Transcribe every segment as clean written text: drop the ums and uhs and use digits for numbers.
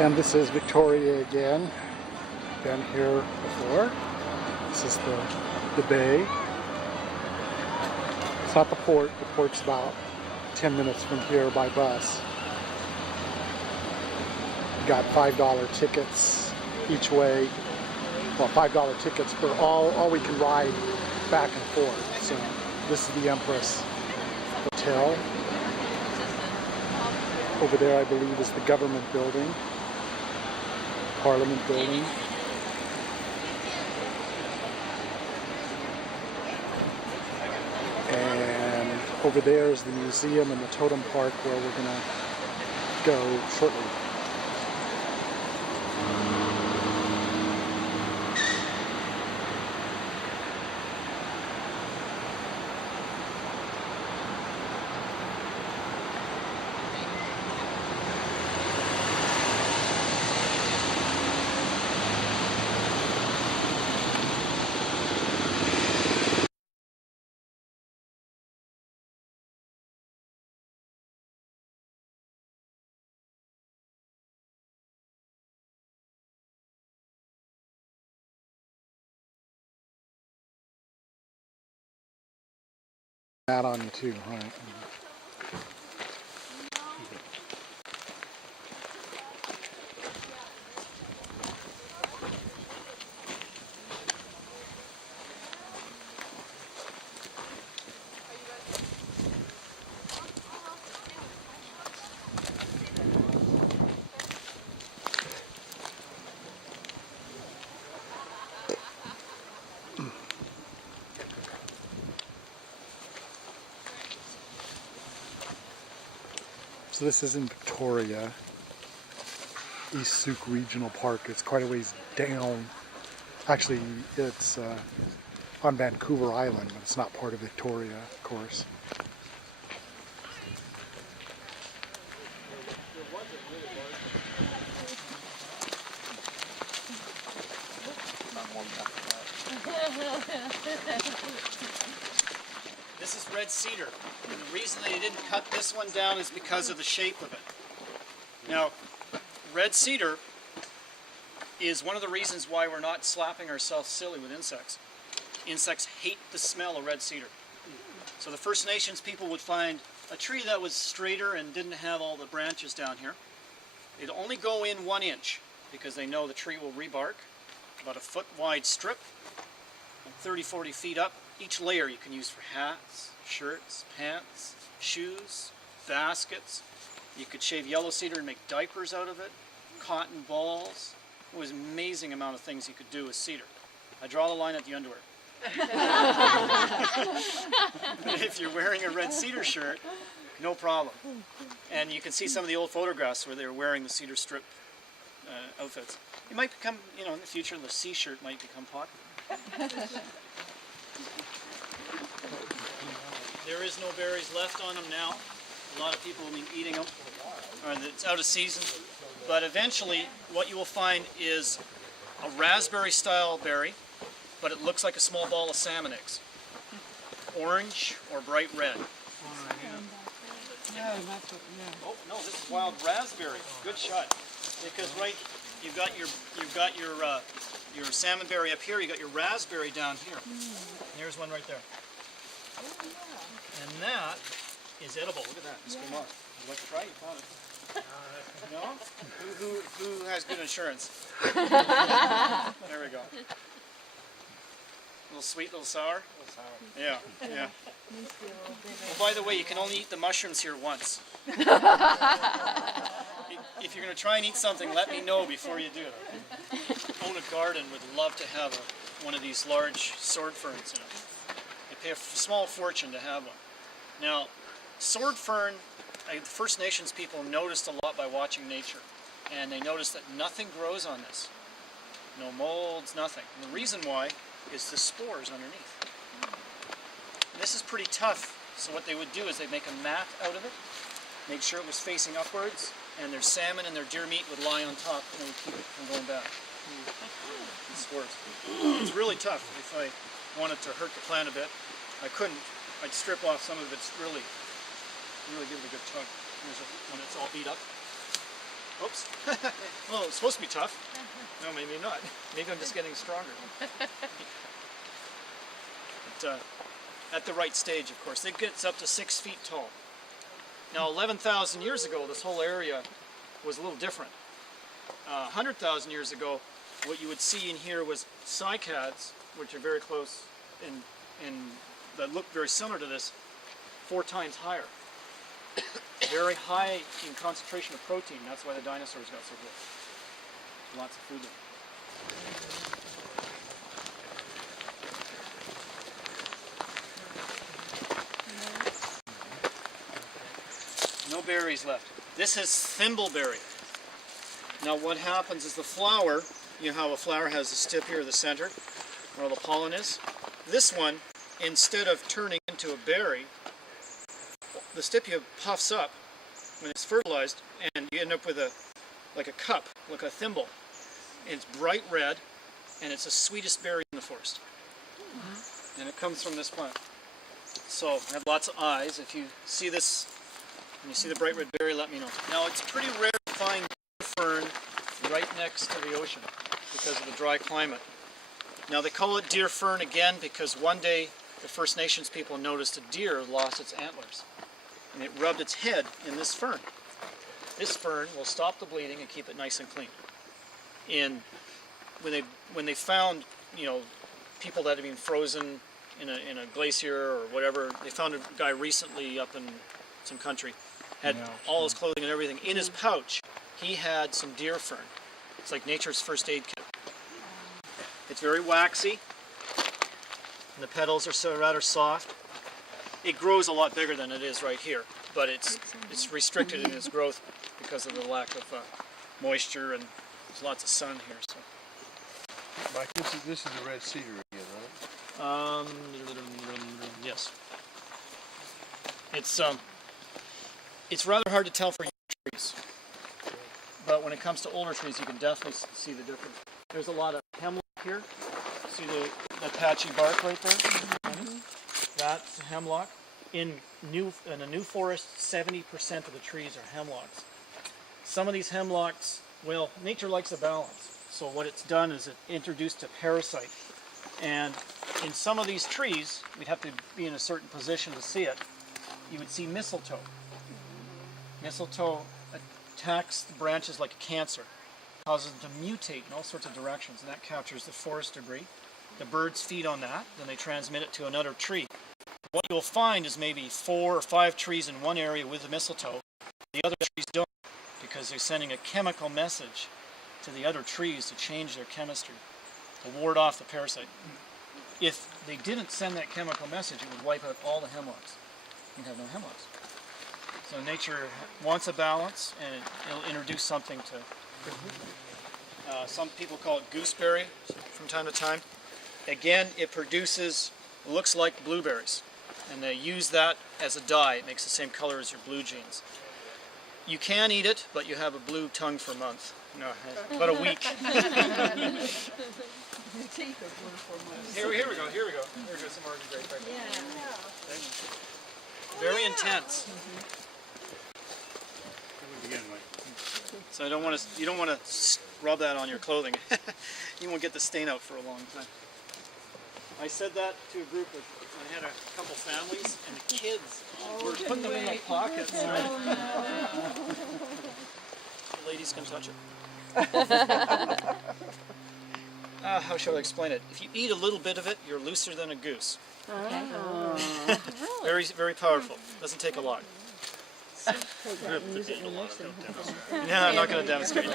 And this is Victoria again. Been here before. This is the bay. It's not the port. The port's about 10 minutes from here by bus. Got $5 tickets each way. Well, $5 tickets for all we can ride back and forth. So this is the Empress Hotel. Over there, I believe, is the government building, Parliament building. And over there is the museum and the totem park where we're going to go shortly. That on you too, all right. So this is in Victoria, East Souk Regional Park. It's quite a ways down. Actually, it's on Vancouver Island, but it's not part of Victoria, of course. This is red cedar, and the reason they didn't cut this one down is because of the shape of it. Now, red cedar is one of the reasons why we're not slapping ourselves silly with insects. Insects hate the smell of red cedar. So the First Nations people would find a tree that was straighter and didn't have all the branches down here. They'd only go in 1 inch because they know the tree will rebark. About a foot wide strip, 30-40 feet up. Each layer you can use for hats, shirts, pants, shoes, baskets. You could shave yellow cedar and make diapers out of it, cotton balls. It was an amazing amount of things you could do with cedar. I draw the line at the underwear. But if you're wearing a red cedar shirt, no problem. And you can see some of the old photographs where they were wearing the cedar strip outfits. It might become, in the future, the C shirt might become popular. There is no berries left on them now. A lot of people have been eating them, or it's out of season. But eventually, what you will find is a raspberry-style berry, but it looks like a small ball of salmon eggs. Orange or bright red. Oh no, this is wild raspberry. Good shot. Because you've got your salmon berry up here. You got your raspberry down here. There's one right there. And that is edible. Look at that. Just came off. Would you like to try? You found it. No? Who has good insurance? There we go. A little sweet, a little sour? A little sour. Yeah, yeah. Well, by the way, you can only eat the mushrooms here once. If you're going to try and eat something, let me know before you do. Own a garden would love to have one of these large sword ferns in it. They pay a small fortune to have one. Now, sword fern, the First Nations people noticed a lot by watching nature. And they noticed that nothing grows on this. No molds, nothing. And the reason why is the spores underneath. And this is pretty tough, so what they would do is they'd make a mat out of it, make sure it was facing upwards, and their salmon and their deer meat would lie on top, and it would keep it from going back. The spores. It's really tough. If I wanted to hurt the plant a bit, I couldn't. I'd strip off some of its really give it a good tug when it's all beat up. Oops. Well, it's supposed to be tough. No, maybe not. Maybe I'm just getting stronger. But, at the right stage, of course. It gets up to 6 feet tall. Now, 11,000 years ago, this whole area was a little different. 100,000 years ago, what you would see in here was cycads, which are very close and that look very similar to this, 4 times higher. Very high in concentration of protein. That's why the dinosaurs got so big. Lots of food there. No berries left. This is thimbleberry. Now what happens is the flower, you know how a flower has a stip here in the center, where all the pollen is? This one, instead of turning into a berry, the stipia puffs up when it's fertilized, and you end up with like a cup, like a thimble. And it's bright red, and it's the sweetest berry in the forest. And it comes from this plant. So I have lots of eyes. If you see this, when you see the bright red berry, let me know. Now it's pretty rare to find deer fern right next to the ocean because of the dry climate. Now they call it deer fern again because one day the First Nations people noticed a deer lost its antlers. And it rubbed its head in this fern. This fern will stop the bleeding and keep it nice and clean. And when they found, you know, people that had been frozen in a glacier or whatever, they found a guy recently up in some country, had all his clothing and everything in his pouch. He had some deer fern. It's like nature's first aid kit. It's very waxy, and the petals are so rather soft. It grows a lot bigger than it is right here, but it's restricted in its growth because of the lack of moisture, and there's lots of sun here. So. Mike, this is the red cedar again, right? Yes. It's rather hard to tell for young trees, but when it comes to older trees, you can definitely see the difference. There's a lot of hemlock here. See the patchy bark right there? That's hemlock. In a new forest, 70% of the trees are hemlocks. Some of these hemlocks, well, nature likes a balance. So what it's done is it introduced a parasite. And in some of these trees, we'd have to be in a certain position to see it. You would see mistletoe. Mistletoe attacks the branches like a cancer, causes them to mutate in all sorts of directions, and that captures the forest debris. The birds feed on that, then they transmit it to another tree. What you'll find is maybe 4 or 5 trees in one area with the mistletoe. The other trees don't, because they're sending a chemical message to the other trees to change their chemistry, to ward off the parasite. If they didn't send that chemical message, it would wipe out all the hemlocks. You'd have no hemlocks. So nature wants a balance, and it'll introduce something to... some people call it gooseberry from time to time. Again, it produces, looks like blueberries, and they use that as a dye. It makes the same color as your blue jeans. You can eat it, but you have a blue tongue for a month. No, about a week. Here we go. Here we go some Oregon grape right there. Yeah. Very intense. So you don't want to rub that on your clothing. You won't get the stain out for a long time. I said that to a group of, I had a couple families, and the kids were putting them in their pockets. The ladies can touch it. How shall I explain it? If you eat a little bit of it, you're looser than a goose. Oh. Very, very powerful. Doesn't take a lot. No, I'm not going to demonstrate.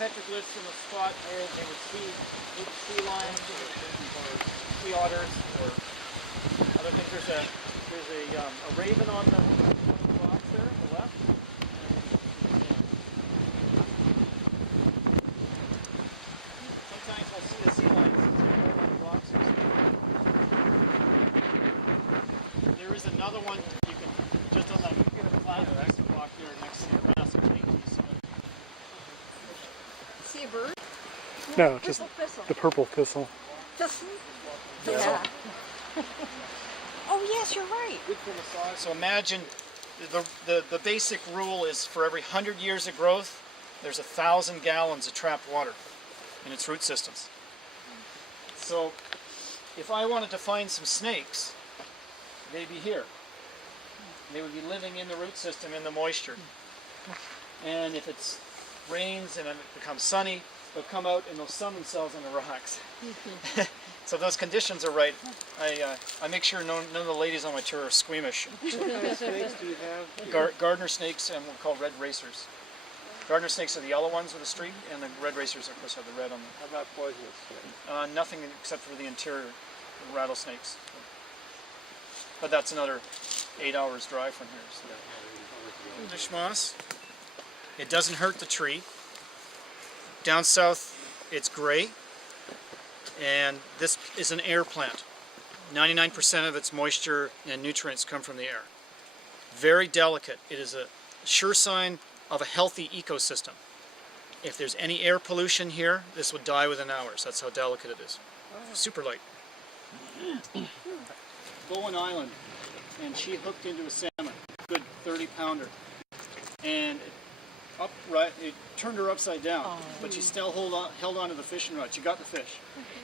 Petroglyphs in a spot where they would see sea lions or sea otters or other things. There's a raven on the rocks there on the left. No, just the purple thistle. Yeah. Oh yes, you're right. Good for massage. So imagine the basic rule is for every 100 years of growth, there's 1,000 gallons of trapped water in its root systems. So if I wanted to find some snakes, they'd be here. They would be living in the root system in the moisture. And if it rains and it becomes sunny, they'll come out and they'll sun themselves on the rocks. So if those conditions are right, I make sure none of the ladies on my tour are squeamish. What kind of snakes do you have? Gardener snakes and what we call red racers. Gardener snakes are the yellow ones with a streak, and the red racers, of course, have the red on them. How about poisonous snakes? Nothing except for the interior rattlesnakes. But that's another 8 hours drive from here. So. English moss. It doesn't hurt the tree. Down south, it's gray. And this is an air plant. 99% of its moisture and nutrients come from the air. Very delicate. It is a sure sign of a healthy ecosystem. If there's any air pollution here, this would die within hours. That's how delicate it is. Super light. Bowen Island, and she hooked into a salmon, good 30-pounder, and it turned her upside down, but she still held on to the fishing rod. She got the fish.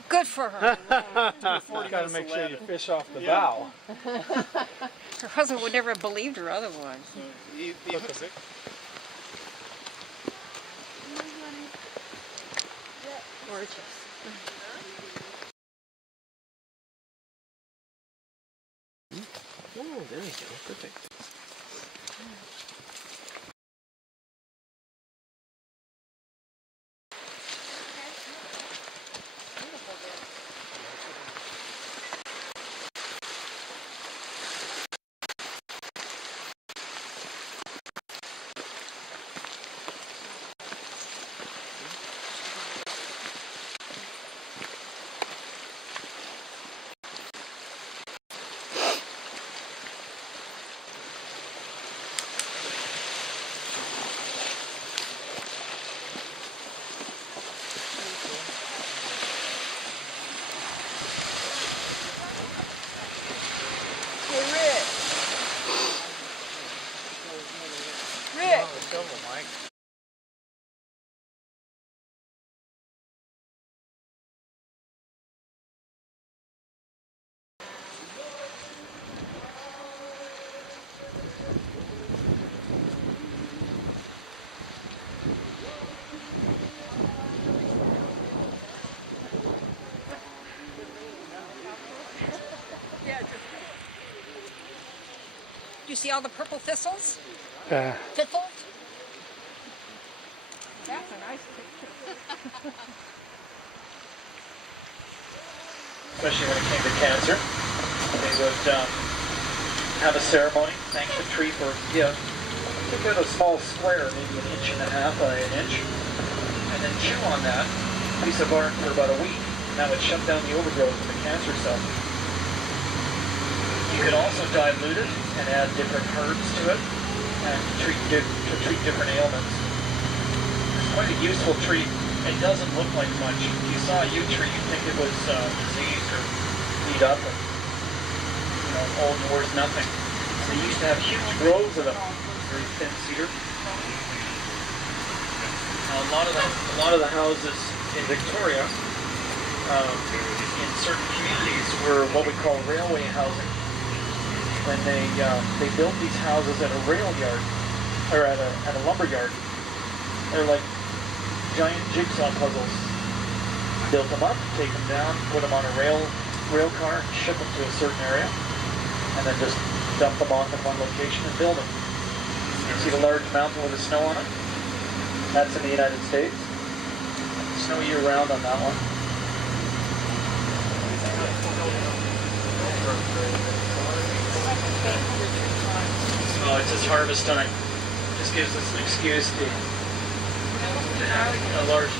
Good for her. Gotta make sure you fish off the bow. Her husband would never have believed her otherwise. So Gorgeous. Oh, there you go. Perfect. Rick. You see all the purple thistles? Thistles? That's a nice picture. especially when it came to cancer, they would have a ceremony, thank the tree for its gift. They get a small square, maybe 1.5 inches by 1 inch, and then chew on that piece of bark for about a week, and that would shut down the overgrowth of the cancer cell. You could also dilute it and add different herbs to it and treat different ailments. It's quite a useful tree. It doesn't look like much. If you saw a yew tree, you'd think it was diseased or beat up and old and worth nothing. They used to have huge groves of them. Very thin cedar. Now, a lot of the houses in Victoria, in certain communities, were what we call railway housing. When they built these houses at a rail yard or at a lumber yard, they're like giant jigsaw puzzles. Built them up, take them down, put them on a rail car, ship them to a certain area, and then just dump them off in one location and build them. You see the large mountain with the snow on it? That's in the United States. Snow year round on that one. So it's just harvest time. Just gives us an excuse to have a large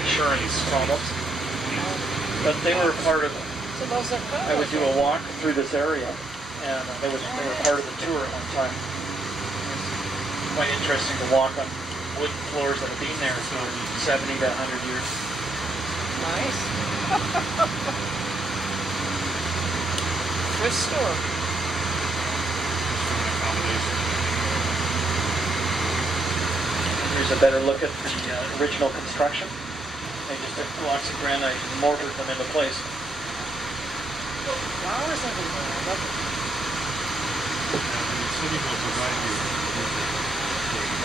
insurance problems. But they were part of it. So those are I would do a walk through this area, and they were part of the tour at one time. It's quite interesting to walk on wooden floors that have been there for 70 to 100 years. nice. Thrift store. Here's a better look at the original construction. They just took blocks of granite and mortared them into place. Flowers everywhere. I love it. The city will provide you.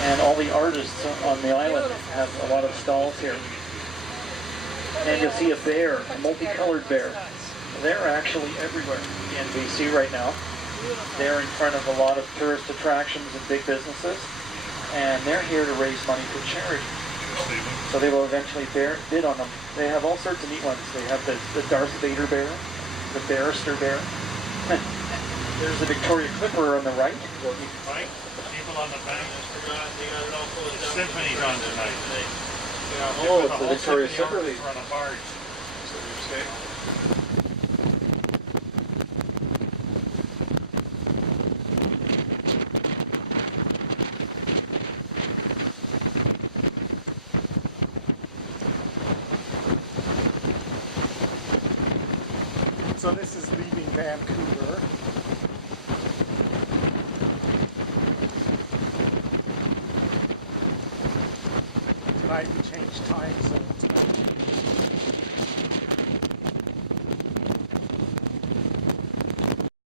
And all the artists on the island have a lot of stalls here. And you'll see a bear, a multicolored bear. They're actually everywhere in BC right now. They're in front of a lot of tourist attractions and big businesses. And they're here to raise money for charity. So they will eventually bid on them. They have all sorts of neat ones. They have the Darth Vader bear, the Barrister bear. There's the Victoria Clipper on the right. Mike, people on the bank, symphony's on tonight. Oh, it's the Victoria Clipper. On a barge. So this is leaving Vancouver. Tonight we changed time zones.